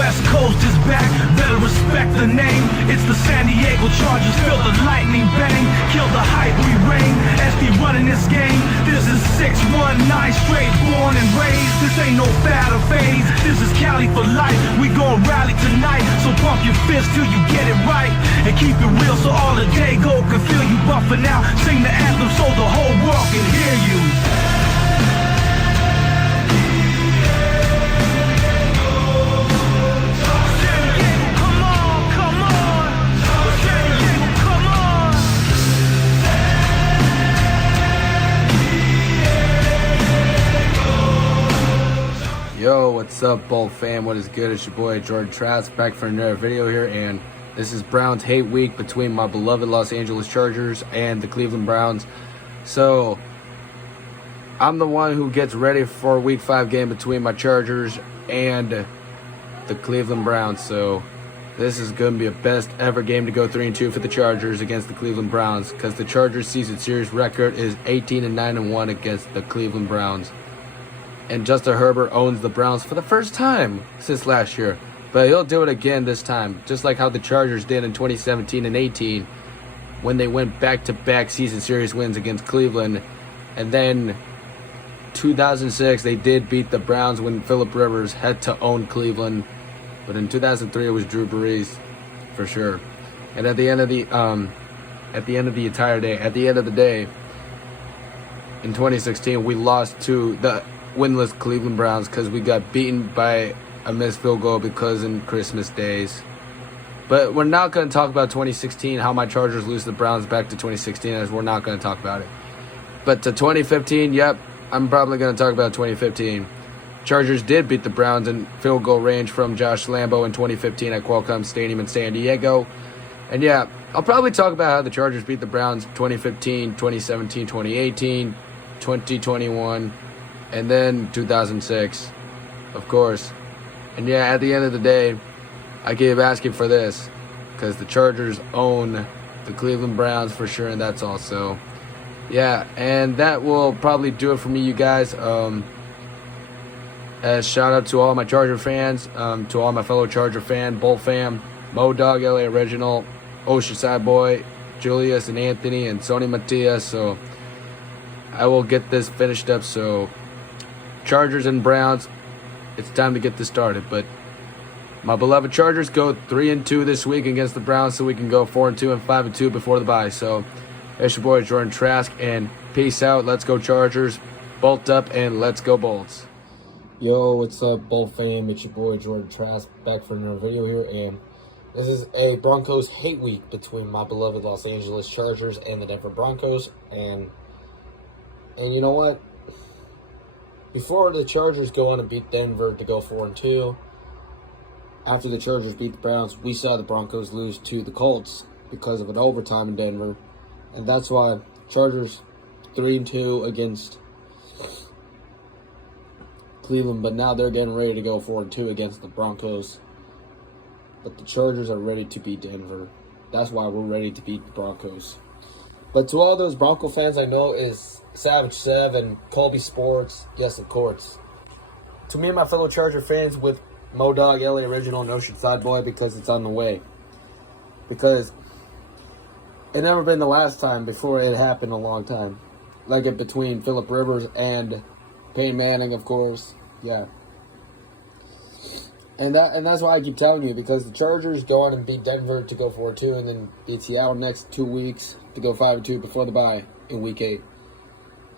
West Coast is back, better respect the name. It's the San Diego Chargers, feel the lightning bang. Kill the hype, we reign, SD running this game. This is 619, straight born and raised. This ain't no fad or phase, this is Cali for life. We gon' rally tonight, so pump your fist till you get it right. And keep it real so all the day go can feel you buffing out. Sing the anthem so the whole world can hear you. Yo, what's up, Bolt fam? What is good? It's your boy Jordan Trask back for another video here, and this is Browns hate week between my beloved Los Angeles Chargers and the Cleveland Browns. So I'm the one who gets ready for a week 5 game between my Chargers and the Cleveland Browns. So this is going to be a best ever game to go 3-2 for the Chargers against the Cleveland Browns, because the Chargers season series record is 18-9-1 against the Cleveland Browns. And Justin Herbert owns the Browns for the first time since last year. But he'll do it again this time, just like how the Chargers did in 2017 and 18 when they went back-to-back season series wins against Cleveland. And then 2006, they did beat the Browns when Phillip Rivers had to own Cleveland. But in 2003, it was Drew Brees for sure. And at the end of the day, in 2016, we lost to the winless Cleveland Browns because we got beaten by a missed field goal because in Christmas days. But we're not going to talk about 2016, how my Chargers lose the Browns back to 2016, as we're not going to talk about it. But to 2015, yep, I'm probably going to talk about 2015. Chargers did beat the Browns in field goal range from Josh Lambo in 2015 at Qualcomm Stadium in San Diego. And yeah, I'll probably talk about how the Chargers beat the Browns 2015, 2017, 2018, 2021, and then 2006, of course. And yeah, at the end of the day, I keep asking for this because the Chargers own the Cleveland Browns for sure, and that's also, yeah. And that will probably do it for me, you guys. As shout out to all my Charger fans, to all my fellow Charger fan, Bolt fam, Mo Dog, LA Original, Oceanside Boy, Julius and Anthony, and Sony Matias. So I will get this finished up. So Chargers and Browns, it's time to get this started. But my beloved Chargers go 3-2 this week against the Browns, so we can go 4-2 and 5-2 before the bye. So it's your boy Jordan Trask, and peace out. Let's go Chargers. Bolt up and let's go Bolts. Yo, what's up, Bolt fam? It's your boy Jordan Trask back for another video here, and this is a Broncos hate week between my beloved Los Angeles Chargers and the Denver Broncos. And you know what? Before the Chargers go on and beat Denver to go 4-2, after the Chargers beat the Browns, we saw the Broncos lose to the Colts because of an overtime in Denver. And that's why Chargers 3-2 against Cleveland, but now they're getting ready to go 4-2 against the Broncos. But the Chargers are ready to beat Denver. That's why we're ready to beat the Broncos. But to all those Bronco fans I know is Savage Sev and Colby Sports, yes, of course. To me and my fellow Charger fans with Mo Dog, LA Original, and Oceanside Boy, because it's on the way. Because it never been the last time before it happened a long time. Like it between Phillip Rivers and Peyton Manning, of course. Yeah. And that's why I keep telling you, because the Chargers go on and beat Denver to go 4-2, and then beat Seattle next 2 weeks to go 5-2 before the bye in Week 8.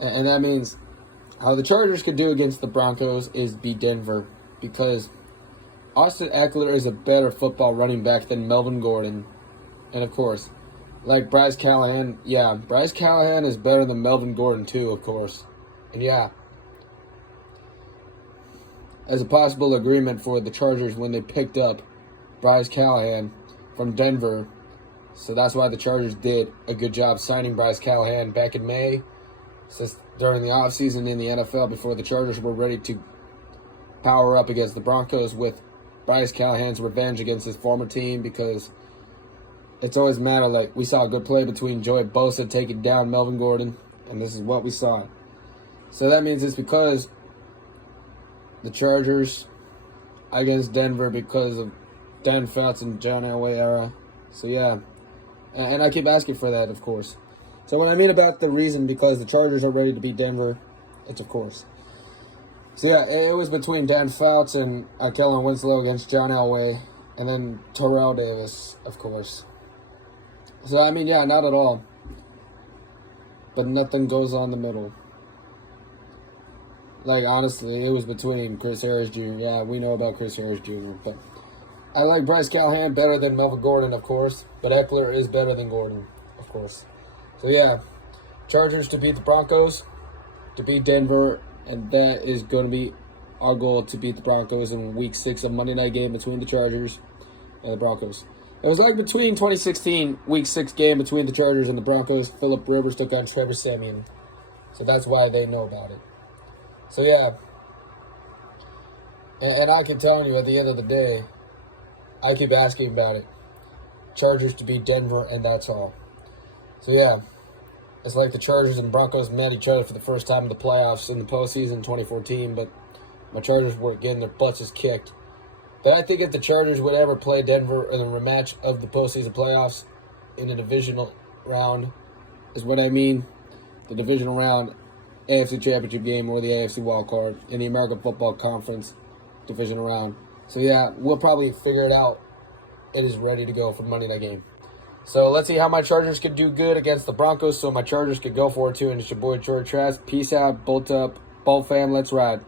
And that means how the Chargers could do against the Broncos is beat Denver, because Austin Eckler is a better football running back than Melvin Gordon. And of course, like Bryce Callahan, yeah, Bryce Callahan is better than Melvin Gordon too, of course. And yeah, as a possible agreement for the Chargers when they picked up Bryce Callahan from Denver. So that's why the Chargers did a good job signing Bryce Callahan back in May, since during the offseason in the NFL, before the Chargers were ready to power up against the Broncos with Bryce Callahan's revenge against his former team, because it's always matter. Like, we saw a good play between Joey Bosa taking down Melvin Gordon, and this is what we saw. So that means it's because the Chargers against Denver because of Dan Fouts and John Elway era. So yeah, and I keep asking for that, of course. So when I mean about the reason because the Chargers are ready to beat Denver, it's of course. So yeah, it was between Dan Fouts and Kellen Winslow against John Elway, and then Terrell Davis, of course. So I mean, yeah, not at all. But nothing goes on the middle. Like, honestly, it was between Chris Harris Jr. Yeah, we know about Chris Harris Jr., but I like Bryce Callahan better than Melvin Gordon, of course, but Eckler is better than Gordon, of course. So, yeah, Chargers to beat the Broncos, to beat Denver, and that is going to be our goal, to beat the Broncos in Week 6 of Monday Night Game between the Chargers and the Broncos. It was like between 2016 Week 6 game between the Chargers and the Broncos. Phillip Rivers took on Trevor Siemian, so that's why they know about it. So, yeah, and I can tell you at the end of the day, I keep asking about it. Chargers to beat Denver, and that's all. So, yeah, it's like the Chargers and Broncos met each other for the first time in the playoffs in the postseason in 2014, but my Chargers were getting their butts kicked. But I think if the Chargers would ever play Denver in the rematch of the postseason playoffs in a divisional round, is what I mean, the divisional round, AFC Championship game or the AFC wild card in the American Football Conference divisional round. So yeah, we'll probably figure it out. It is ready to go for Monday Night Game. So let's see how my Chargers can do good against the Broncos so my Chargers could go for it too. And it's your boy George Trask. Peace out, bolt up, Bolt fam, let's ride.